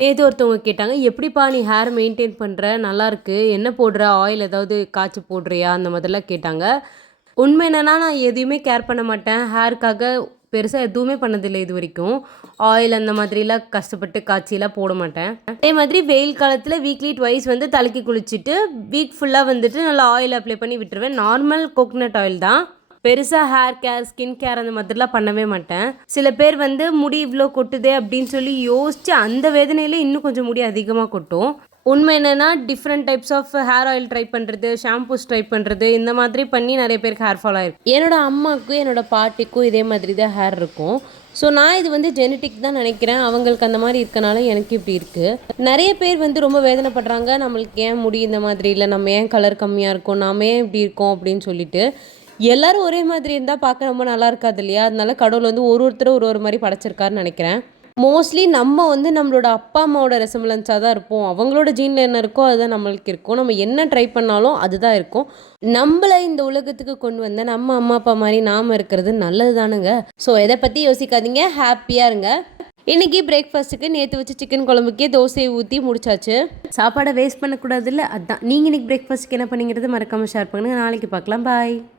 நேத்து ஒருத்தவங்க கேட்டாங்க, "எப்படிப்பா நீ ஹேர் மெயின்டெயின் பண்ற? நல்லாருக்கு. என்ன போடுற? ஆயில் ஏதாவது காய்ச்சி போடுறியா?" அந்த மாதிரிலாம் கேட்டாங்க. உண்மை என்னன்னா, நான் எதையுமே கேர் பண்ண மாட்டேன். ஹேருக்காக பெருசா எதுவுமே பண்ணதில்ல இதுவரைக்கும். ஆயில் அந்த மாதிரிலாம் கஷ்டப்பட்டு காய்ச்சிலாம் போட மாட்டேன். அதே மாதிரி வெயில் காலத்தில வீக்லி ட்வைஸ் வந்து தலைக்கு குளிச்சுட்டு, வீக் ஃபுல்லா வந்துட்டு நல்லா ஆயில் அப்ளை பண்ணி விட்டுருவேன். நார்மல் கோகனட் ஆயில் தான். பெருசா ஹேர் கேர், ஸ்கின் கேர் அந்த மாதிரிலாம் பண்ணவே மாட்டேன். சில பேர் வந்து முடி இவ்ளோ கொட்டுதே அப்படின்னு சொல்லி யோசிச்சு அந்த வேதனையில இன்னும் கொஞ்சம் முடி அதிகமா கொட்டும். உண்மை என்னன்னா, different types of hair oil try பண்றது, ஷாம்பூஸ் ட்ரை பண்றது, இந்த மாதிரி பண்ணி நெறைய பேருக்கு ஹேர் ஃபால் ஆயிருக்கு. என்னோட அம்மாக்கும், என்னோட பாட்டிக்கும் இதே மாதிரி தான் ஹேர் இருக்கும். ஸோ நான் இது வந்து ஜெனடிக் தான் நெனைக்கிறேன். அவங்களுக்கு அந்த மாரி இருக்கனால எனக்கு இப்படி இருக்கு. நெறைய பேர் வந்து ரொம்ப வேதனைப்படுறாங்க. நம்மளுக்கு ஏன் முடி இந்த மாதிரி இல்ல? நம்ம ஏன் கலர் கம்மியா இருக்கோம்? நாம ஏன் இப்படி இருக்கோம்? அப்படின்னு சொல்லிட்டு. எல்லாரும் ஒரே மாதிரி இருந்தா பார்க்க ரொம்ப நல்லா இருக்காது இல்லையா? அதனால கடவுள் வந்து ஒருத்தர ஒரு மாரி படைச்சிருக்காருன்னு நெனைக்கிறேன். மோஸ்ட்லி நம்ம வந்து நம்மளோட அப்பா, அம்மாவோட ரெசெம்பிளன்ஸா தான் இருப்போம். அவங்களோட ஜீன்ல என்ன இருக்கோ அதுதான் நம்மளுக்கு இருக்கும். நம்ம என்ன ட்ரை பண்ணாலும் அதுதான் இருக்கும். நம்பள இந்த உலகத்துக்கு கொண்டு வந்த நம்ம அம்மா, அப்பா மாரி நாம இருக்கிறது நல்லது தானங்க. ஸோ எத பத்தி யோசிக்காதீங்க. ஹேப்பியா இருங்க. இன்னைக்கு பிரேக்ஃபாஸ்ட்டுக்கு நேத்து வச்ச சிக்கன் குழம்புக்கே தோசைய ஊத்தி முடிச்சாச்சு. சாப்பாட வேஸ்ட் பண்ணக்கூடாதுல்ல. அதான். நீங்க இன்னைக்கு பிரேக்ஃபாஸ்ட்டுக்கு என்ன பண்ணீங்கறத மறக்காம ஷேர் பண்ணுங்க. நாளைக்கு பார்க்கலாம். பாய்.